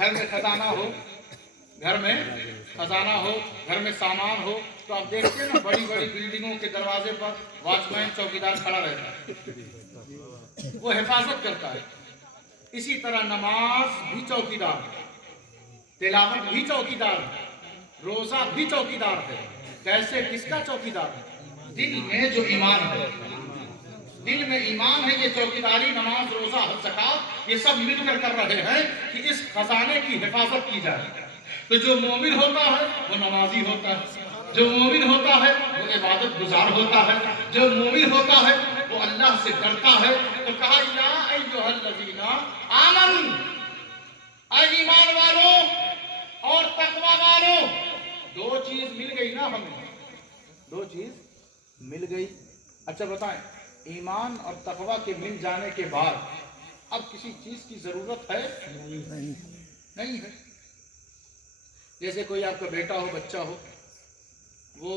घर में खजाना हो, घर में खजाना हो, घर में सामान हो, तो आप देखते हैं ना बड़ी बड़ी बिल्डिंगों के दरवाजे पर वॉचमैन चौकीदार खड़ा रहता है, वो हिफाजत करता है। इसी तरह नमाज भी चौकीदार है, तिलावत भी चौकीदार है, रोजा भी चौकीदार है। कैसे, किसका चौकीदार है? दिल में जो ईमान है, दिल में ईमान है, ये चौकीदारी नमाज रोजा हज ज़कात ये सब मिलकर कर रहे हैं कि इस खजाने की हिफाजत की जाए। तो जो मोमिन होता है वो नमाजी होता है, जो मोमिन होता है वो इबादत गुजार होता है, जो मोमिन होता है वो अल्लाह से डरता है। तो कहा या अय्युहल्लज़ीना आमनू, ऐ ईमान वालों और तकवा वालों, दो चीज मिल गई ना हमें, दो चीज मिल गई। अच्छा बताएं, ईमान और तकवा के मिल जाने के बाद अब किसी चीज की जरूरत है? नहीं है। जैसे कोई आपका बेटा हो, बच्चा हो, वो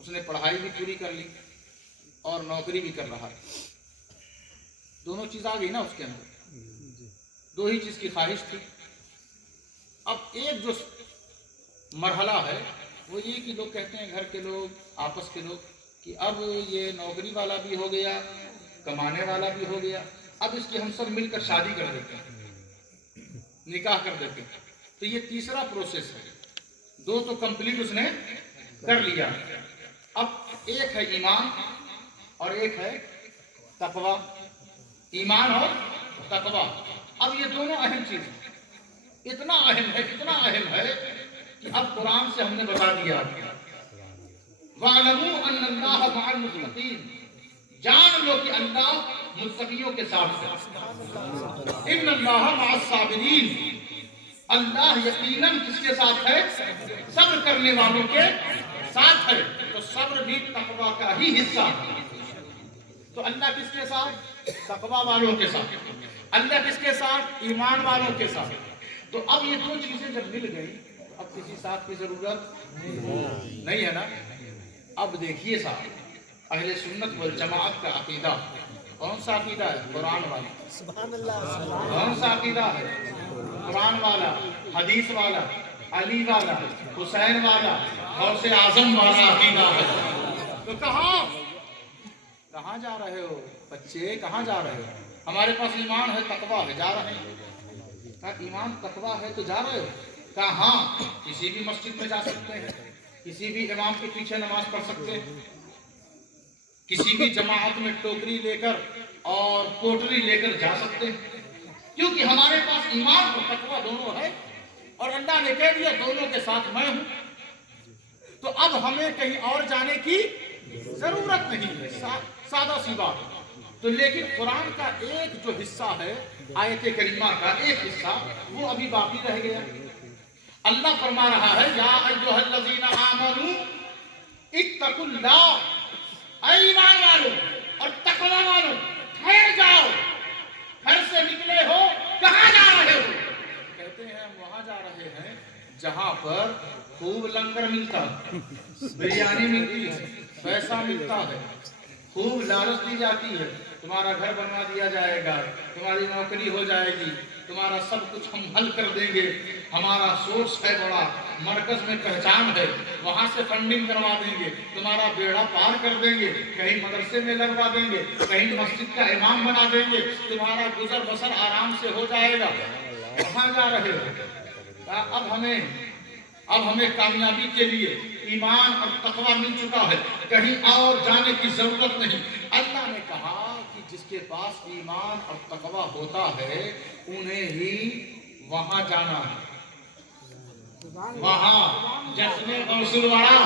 उसने पढ़ाई भी पूरी कर ली और नौकरी भी कर रहा है, दोनों चीज आ गई ना उसके अंदर, दो ही चीज की ख्वाहिश थी। अब एक जो मरहला है वो ये कि लोग कहते हैं, घर के लोग, आपस के लोग, कि अब ये नौकरी वाला भी हो गया, कमाने वाला भी हो गया, अब इसकी हम सब मिलकर शादी कर देते हैं, निकाह कर देते हैं। तो ये तीसरा प्रोसेस है, दो तो कंप्लीट उसने कर लिया। अब एक है ईमान और एक है तकवा, ईमान और तकवा। अब ये दोनों अहम चीज है, इतना अहम है, इतना अहम है कि अब कुरान से हमने बता दिया, वअलमू अन्नल्लाह मअल मुत्तकीन, जान लो कि अल्लाह मुत्तकियों के साथ है। इन्नल्लाह मअस साबिरीन, अल्लाह यकीनन किसके साथ है? सब्र करने वालों के साथ है। तो सब्र भी तकवा का ही हिस्सा है। तो अल्लाह किसके साथ? तकवा वालों के साथ। अल्लाह किसके साथ? ईमान वालों के साथ। तो अब ये दो चीजें जब मिल गई, अब किसी साथ की जरूरत नहीं है ना। अब देखिए साहब, अहले सुन्नत वल जमाअत का अकीदा कौन सा अकीदा है? कुरान वाला। सुभान अल्लाह। कौन सा अकीदा है? कुरान वाला, हदीस वाला, अली वाला, हुसैन वाला, गौसे आजम वाला अकीदा है। तो कहाँ जा रहे हो बच्चे, कहाँ जा रहे हो? हमारे पास ईमान है, तकवा है, जा रहे हैं। कहा ईमान तकवा है तो जा रहे हो? कहा हाँ, किसी भी मस्जिद में जा सकते हैं, किसी भी इमाम के पीछे नमाज पढ़ सकते हैं, किसी भी जमाअत में टोकरी लेकर और पोटरी लेकर जा सकते हैं, क्योंकि हमारे पास ईमान और तकवा दोनों है और अल्लाह ने कह दिया दोनों के साथ मैं हूं। तो अब हमें कहीं और जाने की जरूरत नहीं है, सादा सी बात। तो लेकिन कुरान का एक जो हिस्सा है, आयत करीमा का एक हिस्सा, वो अभी बाकी रह गया। अल्लाह फरमा रहा है या अय्युहल्लज़ीना आमनू इत्तकुल्लाह, ऐ ईमान वालों और तकवा वालों, ठहर जाओ। घर से निकले हो, कहाँ जा रहे हो? कहते हैं हम वहां जा रहे हैं जहां पर खूब लंगर मिलता है, बिरयानी मिलती है, पैसा मिलता है, खूब लालच दी जाती है, तुम्हारा घर बनवा दिया जाएगा, तुम्हारी नौकरी हो जाएगी, तुम्हारा सब कुछ हम हल कर देंगे, हमारा सोर्स है बड़ा, मरकज में पहचान है, वहां से फंडिंग करवा देंगे, तुम्हारा बेड़ा पार कर देंगे, कहीं मदरसे में लगवा देंगे, कहीं मस्जिद का इमाम बना देंगे, तुम्हारा गुजर बसर आराम से हो जाएगा। कहाँ जा रहे हो? अब हमें कामयाबी के लिए ईमान और तकवा मिल चुका है, कहीं और जाने की जरूरत नहीं। अल्लाह ने कहा कि जिसके पास ईमान और तकवा होता है उन्हें ही वहां जाना है, वहां जश्ने गौसुल वाला,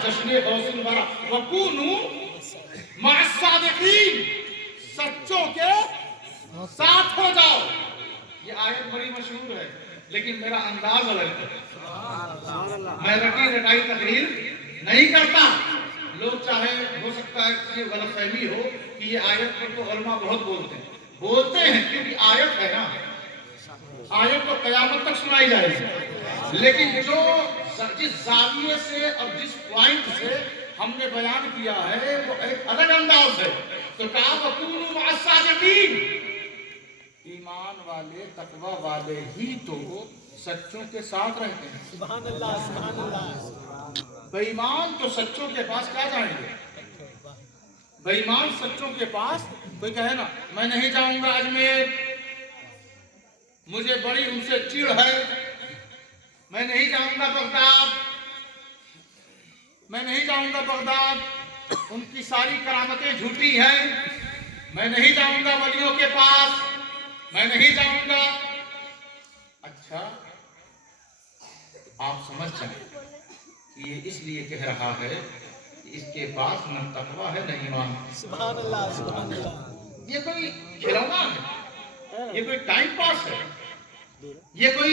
जश्ने गौसुल वाला, वकूनू मअस सादिकीन, सच्चों के साथ हो जाओ। ये आयत बड़ी मशहूर है, लेकिन मेरा अंदाज अलग है। मैं रटी रटाई तकरीर नहीं करता। लोग चाहे हो सकता है कि गलतफहमी हो कि ये आयत पर तो उलमा बहुत बोलते हैं क्योंकि आयत है ना, आयत तो कयामत तक सुनाई जाएगी। लेकिन जो जिस जाविये से और जिस पॉइंट से हमने बयान किया है वो एक अलग अंदाज है। तो कहा वकूनू मअस सादिकीन, ईमान वाले तकवा वाले ही तो सच्चों के साथ रहते हैं। सुभान अल्लाह, सुभान अल्लाह। बेईमान तो सच्चों के पास क्या जाएंगे? बेईमान सच्चों के पास कोई कहे ना मैं नहीं जाऊंगा अजमेर, मुझे बड़ी उनसे चिढ़ है, मैं नहीं जाऊंगा बगदाद, मैं नहीं जाऊंगा बगदाद, उनकी सारी करामतें झूठी हैं, मैं नहीं जाऊंगा वलियों के पास, मैं नहीं जाऊंगा। अच्छा, आप समझ जाए कि ये इसलिए कह रहा है कि इसके पास न तकवा है न ईमान। सुभान अल्लाह, सुभान अल्लाह। ये कोई खिलौना है, ये कोई टाइम पास है, ये कोई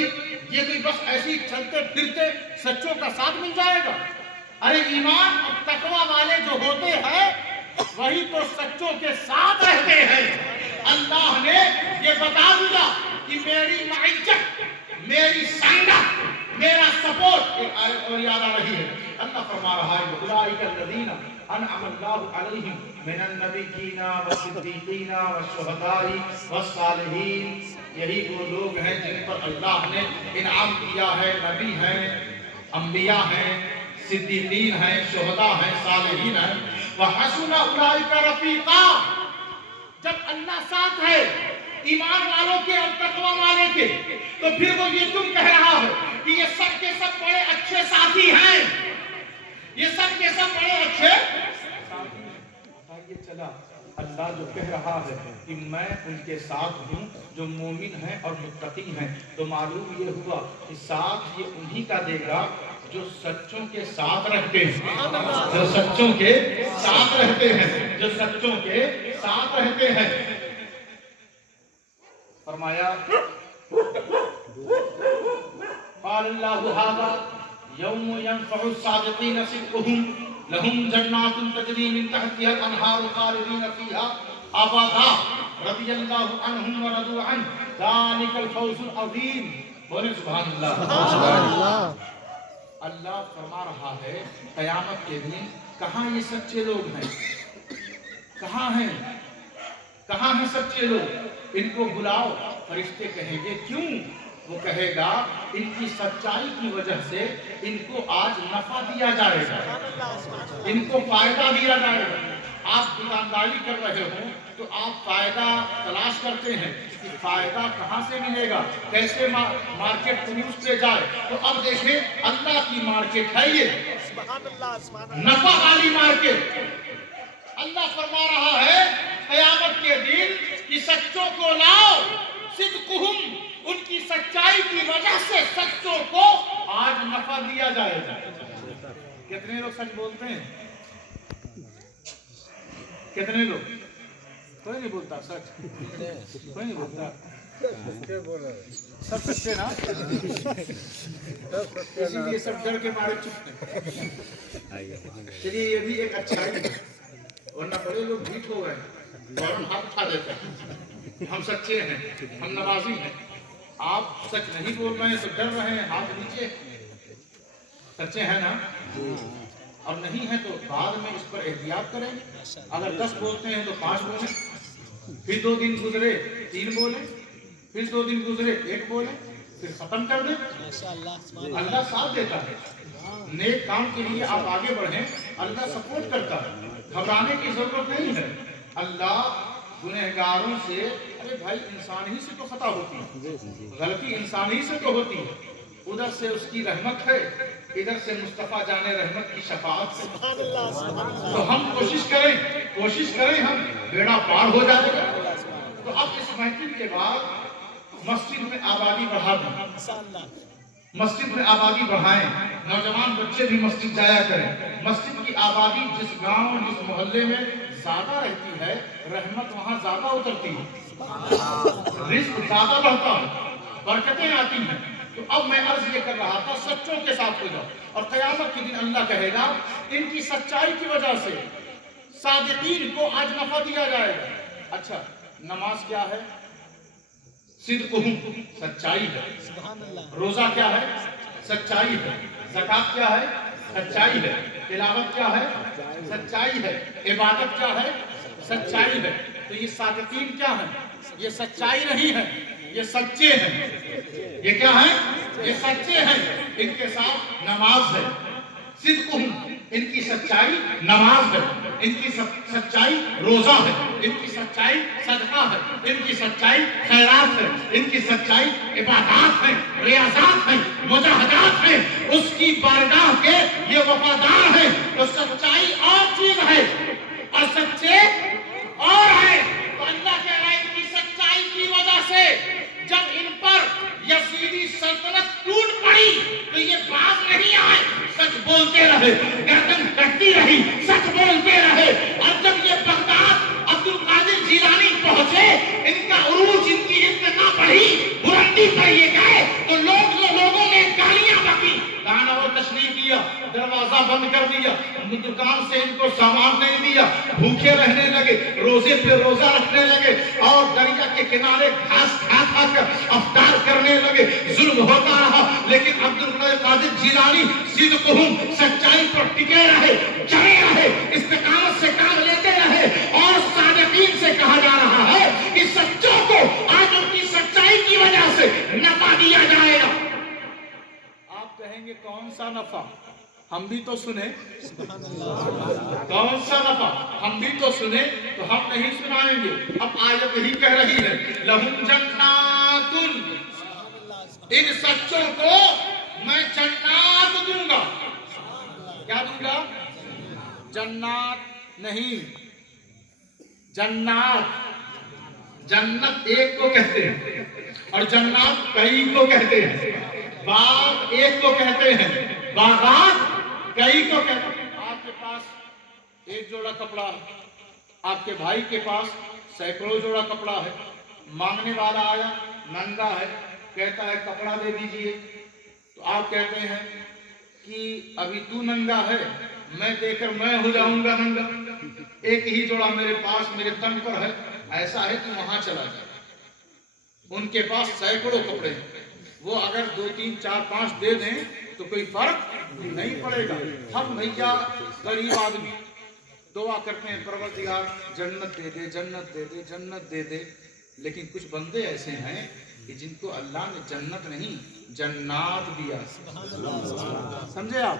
बस ऐसी चलते फिरते सच्चों का साथ मिल जाएगा। अरे ईमान और तकवा वाले जो होते हैं वही तो सच्चों के साथ रहते हैं। अल्लाह ने ये बता दिया कि मेरी मइज्जत, मेरी संगत, मेरा सपोर्ट। एक आयत और याद आ रही है, अल्लाह फरमा रहा है उलाइकल लज़ीना अनअम अल्लाहु अलैहिम मिनन नबिय्यीना वस्सिद्दीकीना वश्शुहदाई वस्सालिहीन। यही वो लोग हैं जिन पर अल्लाह ने इनाम किया है। नबी हैं, अंबिया हैं, सिद्दीकीन हैं, शुहदा हैं, सालिहीन हैं। वहसुन उलाइका रफीका। जब अल्लाह साथ है ईमान वालों के और तकवा वाले के, तो फिर वो ये तुम कह रहा है कि ये सब के सब बड़े अच्छे साथी हैं, ये सब के सब बड़े अच्छे साथी हैं। पता ये चला अल्लाह जो कह रहा है कि मैं उनके साथ हूँ जो मोमिन हैं और मुत्तकी हैं, तो मालूम ये हुआ कि साथ ये उन्हीं का देगा जो सच्चों के साथ रहते हैं, जो सच्चों के साथ रहते हैं, जो सच्चों के साथ रहते हैं। फरमाया क़ालल्लाहु हाज़ा यौम यनफ़उ सादिक़ीन सिद्क़ुहुम लहुम जन्नातुन तजरी मिन तहतिहा अल-अनहारु ख़ालिदीन फ़ीहा अबदा रज़ियल्लाहु अन्हुम व रज़ू अन्हु ज़ालिकल फ़ौज़ुल अज़ीम। बोले सुभान अल्लाह, सुभान अल्लाह। अल्लाह फरमा रहा है क़यामत के दिन कहाँ ये सच्चे लोग हैं, कहाँ हैं सच्चे लोग? इनको बुलाओ। फरिश्ते कहेंगे क्यों? वो कहेगा इनकी सच्चाई की वजह से इनको आज नफा दिया जाएगा, इनको फायदा दिया जाएगा। आप दुकानदारी कर रहे हो तो आप फायदा तलाश करते हैं कि फायदा कहाँ से मिलेगा, कैसे मार्केट पुरुष पे जाए। तो अब देखिए अल्लाह की मार्केट है ये, नफा वाली मार्केट। अल्लाह फरमा रहा है क़यामत के दिन कि सच्चों को लाओ, सिद्क़ुहुम, उनकी सच्चाई की वजह से सच्चों को आज नफा दिया जाएगा। कितने लोग सच बोलते हैं? कितने लोग? कोई नहीं बोलता सच, कोई नहीं बोलता। सब सच्चे ना, इसीलिए सब डर के मारे चुप हैं। चलिए ये भी एक अच्छाई है, वरना बड़े लोग भीट हो गए और हम हाथ उठा देते हैं हम सच्चे हैं, हम नमाजी हैं। आप सच नहीं बोल रहे हैं तो डर रहे हैं, हाथ नीचे। सच्चे हैं ना? और नहीं है तो बाद में इस पर एहतियात करेंगे। अगर 10 बोलते हैं तो 5 बोले, फिर 2 दिन गुजरे 3 बोले, फिर 2 दिन गुजरे 1 बोले, फिर खत्म कर दे। अल्लाह साथ देता है। नेक काम के लिए आप आगे बढ़ें, अल्लाह सपोर्ट करता है, घबराने की जरूरत नहीं है। अल्लाह गुनहगारों से, अरे भाई इंसान ही से तो खता होती है, गलती इंसान ही से तो होती है, उधर से उसकी रहमत है, इधर से मुस्तफा जाने रहमत की शफाअत है। तो हम कोशिश करें हम बेड़ा पार हो जाएगा। तो अब इस महफिल के बाद मस्जिद में आबादी बढ़ा दें, मस्जिद में आबादी बढ़ाएं, नौजवान बच्चे भी मस्जिद जाया करें। मस्जिद की आबादी जिस गांव जिस मोहल्ले में ज्यादा रहती है, रहमत वहां ज्यादा उतरती है, रिज़्क़ ज्यादा बढ़ता है, बरकतें आती हैं। तो अब मैं अर्ज ये कर रहा था सच्चों के साथ हो जाओ, और क़यामत के दिन अल्लाह कहेगा इनकी सच्चाई की वजह से सादिकीन को आज नफा दिया जाएगा। अच्छा, नमाज क्या है? सिद्क़ुहुम, सच्चाई है। रोजा क्या है? सच्चाई है। ज़कात क्या है? सच्चाई है। तिलावत क्या है? सच्चाई है। इबादत क्या है? सच्चाई है। तो ये सादिकीन क्या है? ये सच्चाई नहीं है, ये सच्चे हैं। ये क्या है? ये सच्चे हैं। इनके साथ नमाज है, सिद्कुहुम, इनकी सच्चाई नमाज है, इनकी सच्चाई रोजा है, इनकी सच्चाई सदका है, इनकी सच्चाई खैरात है, इनकी सच्चाई इबादत है, रियाज़ात है, मुजाहदात है। उसकी बारगाह के ये वफादार है। तो सच्चाई और चीज है और सच्चे और है। तो अल्लाह कह रहा है इनकी सच्चाई की वजह से जब इन पर यजीदी सल्तनत टूट पड़ी तो ये बात नहीं आए, सच बोलते रहे, गर्दन कटती रही, सच बोलते रहे। और जब ये बगदाद अब्दुल कादिर जिलानी पहुंचे, इनका उरूज, इनकी इर्तिका बढ़ी, बुलंदी पर ये गए तो लोगों ने गालियां बकी। गाना वो तशरीफ किया, दरवाजा बंद कर दिया, दुकान से इनको सामान नहीं दिया, भूखे रहने लगे, रोजे पे रोजा रखने लगे और दरिया के किनारे घास खा खा कर अफ्तार करने लगे। जुल्म होता रहा, लेकिन अब्दुल कादिर जिलानी सिद्कुहुम, सच्चाई पर टिके रहे, जमे रहे, इस्तिकामत से काम लेते रहे। और सादिकीन से कहा जा रहा है कि सच्चों को आज उनकी सच्चाई की वजह से नफा दिया जाएगा। आप कहेंगे कौन सा नफा? हम भी तो सुने। कौन सा नफा? हम भी तो सुने, तो हम नहीं सुनाएंगे। अब आयत ही कह रही है, लहुम जन्नातुन, इन सच्चों को मैं जन्नात दूंगा। क्या दूंगा? जन्नात नहीं, जन्नात। जन्नत एक को कहते हैं और जन्नात कई को कहते हैं। बाग एक को कहते हैं, बागात कई को कहते हैं। आपके पास एक जोड़ा कपड़ा है, आपके भाई के पास सैकड़ों जोड़ा कपड़ा है। मांगने वाला आया, नंगा है, कहता है कपड़ा दे दीजिए। तो आप कहते हैं कि अभी तू नंगा है, मैं देकर मैं हो जाऊंगा नंगा, एक ही जोड़ा मेरे पास मेरे तन पर है। ऐसा है कि वहां चला जाए। उनके पास सैकड़ों कपड़े हैं, वो अगर 2, 3, 4, 5 दे दें तो कोई फर्क नहीं पड़ेगा। हम भैया गरीब आदमी दुआ करते हैं, परवरदिगार जन्नत दे दे, जन्नत दे दे, जन्नत दे दे। लेकिन कुछ बंदे ऐसे हैं कि जिनको अल्लाह ने जन्नत नहीं जन्नात दिया। समझे आप?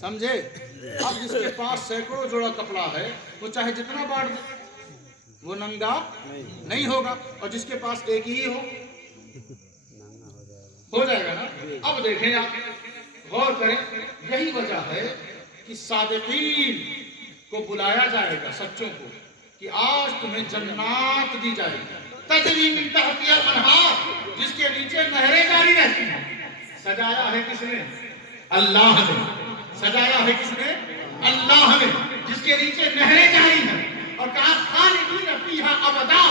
समझे? अब जिसके पास सैकड़ों जोड़ा कपड़ा है वो चाहे जितना बांट दे, वो नंगा नहीं होगा। और जिसके पास एक ही हो जाएगा ना। अब देखें आप, गौर करें, यही वजह है कि सादिकीन को बुलाया जाएगा, सच्चों को, कि आज तुम्हें जन्नात दी जाएगी, तजरी मिन तहतिहा अनहार, जिसके नीचे नहरें जारी रहती हैं। सजाया है किसने? अल्लाह ने। सजाया है किसने? अल्लाह ने, जिसके नीचे नहरें जारी हैं। और कहा खालिदीन फीहा अबदा।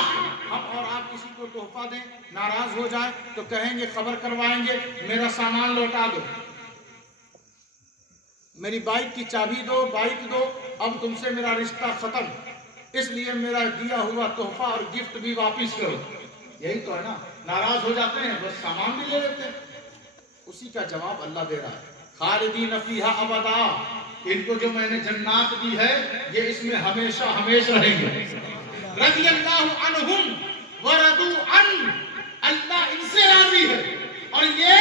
हम और आप किसी को तोहफा दें, नाराज हो जाए तो कहेंगे खबर करवाएंगे, मेरा सामान लौटा दो, मेरी बाइक की चाबी दो, बाइक दो, अब तुमसे मेरा रिश्ता खत्म, इसलिए मेरा दिया हुआ तोहफा और गिफ्ट भी वापिस करो। यही तो है ना। नाराज हो जाते हैं, बस सामान भी ले लेते हैं। उसी का जवाब अल्लाह दे रहा है, खालिदीन फीहा अबदा। इनको जो मैंने जन्नात दी है ये इसमें हमेशा हमेशा रहेंगे। रज़ियल्लाहु अन्हुम व रदू अन, अल्लाह इनसे राजी है और ये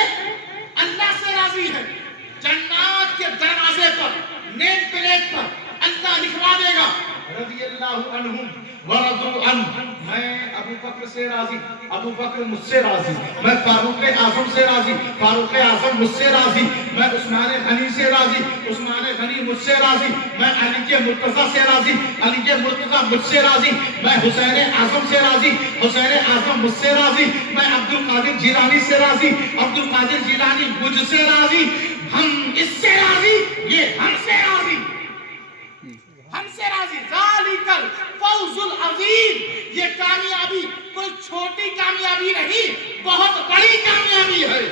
अल्लाह से राजी है। जन्नात के दरवाजे पर, नेम प्लेट पर अल्लाह लिखवा देगा रज़ियल्लाहु अन्हुम व रदू अन। मैं अबू बकर से राजी, अबू बकर मुझसे राजी, मैं फारूक आजम से राजी, फारूक आजम मुझसे राजी, मैं उस्मान गनी से राजी, उस्मान गनी मुझसे राजी, मैं अली के मुर्तजा से राजी, अली के मुर्तजा मुझसे राजी, मैं हुसैन आजम से राजी, हुसैन आजम मुझसे राजी, मैं अब्दुल कादिर जिलानी से राजी, अब्दुल कादिर जिलानी मुझसे राजी। हम इससे राजी, ये हमसे राजी, हमसे राजी। ज़ालिकल फौजुल अज़ीम, ये कामयाबी कोई छोटी कामयाबी नहीं, बहुत बड़ी कामयाबी है,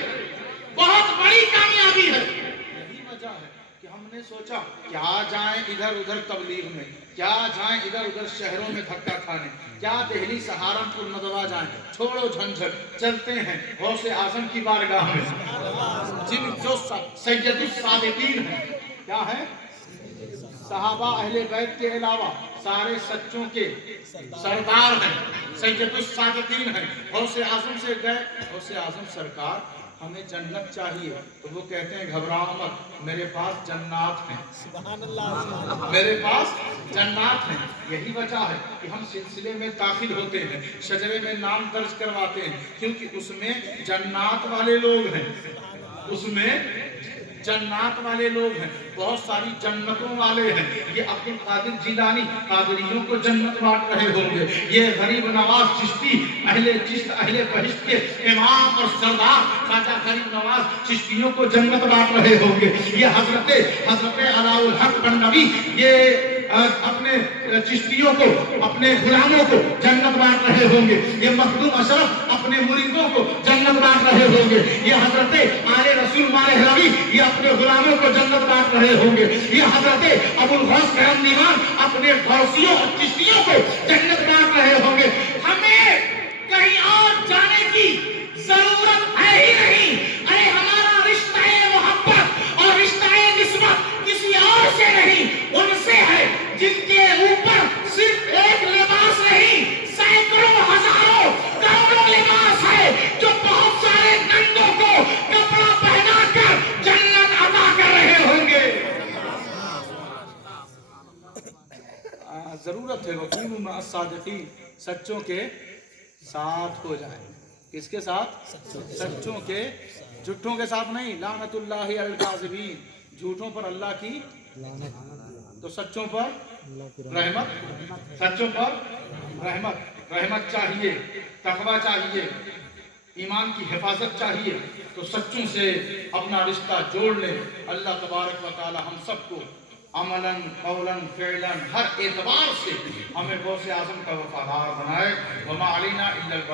बहुत बड़ी कामयाबी है। यही वजह है कि हमने सोचा क्या जाएं इधर उधर तबलीग में, क्या जाएं इधर उधर शहरों में धक्का खाने, क्या दिल्ली सहारनपुर नदवा जाएं, छोड़ो झंझट, चलते हैं गौसे आजम की बारगाह में, जिन जो सैयदुस सादिकीन है। क्या है? صحابہ اہل بیت کے علاوہ سارے سچوں کے سردار ہیں، سید الصادقین ہیں۔ غوث اعظم سے گئے، غوث اعظم سرکار ہمیں جنت چاہیے، تو وہ کہتے ہیں گھبراؤ مت، میرے پاس جنات ہیں، سبحان اللہ سبحان اللہ میرے پاس جنات ہیں۔ یہی وجہ ہے کہ ہم سلسلے میں داخل ہوتے ہیں، شجرے میں نام درج کرواتے ہیں، کیونکہ اس میں جنات والے لوگ ہیں، اس میں جنات والے لوگ ہیں، بہت ساری جنتوں والے ہیں۔ یہ عبد القادر جیلانی قادریوں کو جنت بانٹ رہے ہوں گے، یہ غریب نواز چشتی اہل چشت اہل بہشت کے امام اور سردار خواجہ غریب نواز چشتیوں کو جنت بانٹ رہے ہوں گے، یہ حضرت علاء الحق بنوی یہ اپنے چشتیوں کو اپنے غلاموں کو جنت بانٹ رہے ہوں گے، یہ مخدوم اشرف اپنے مریدوں کو جنت بانٹ رہے ہوں گے، یہ حضرت آل رسول مالہروی یہ اپنے غلاموں کو جنت بانٹ رہے ہوں گے، یہ حضرت ابو الغوث کرم دیوان اپنے غوثیوں اور چشتیوں کو جنت بانٹ رہے ہوں گے۔ ہمیں کہیں اور جانے کی ضرورت ہے ہی نہیں۔ ارے ہمارا رشتہ محبت اور رشتہ نسبت کسی اور سے نہیں، ان سے ہے جن کے اوپر صرف ایک لباس نہیں، سینکڑوں ہزاروں کروڑوں لباس ہے، جو بہت سارے ننگوں کو کپڑا پہنا کر جنت عطا کر رہے ہوں گے۔ ضرورت ہے وَكُونُوا مَعَ الصَّادِقِينَ، سچوں کے ساتھ ہو جائے۔ کس کے ساتھ؟ سچوں کے، جھوٹوں کے ساتھ نہیں۔ لعنت اللہ علی الکاذبین، جھوٹوں پر اللہ کی تو سچوں پر رحمت، سچوں پر رحمت چاہیے، تقوی چاہیے، ایمان کی حفاظت چاہیے، تو سچوں سے اپنا رشتہ جوڑ لیں۔ اللہ تبارک و تعالی ہم سب کو عملاً قولاً فعلاً ہر اعتبار سے ہمیں غوث اعظم کا وفادار بنائے۔ وما علینا الا البلاغ۔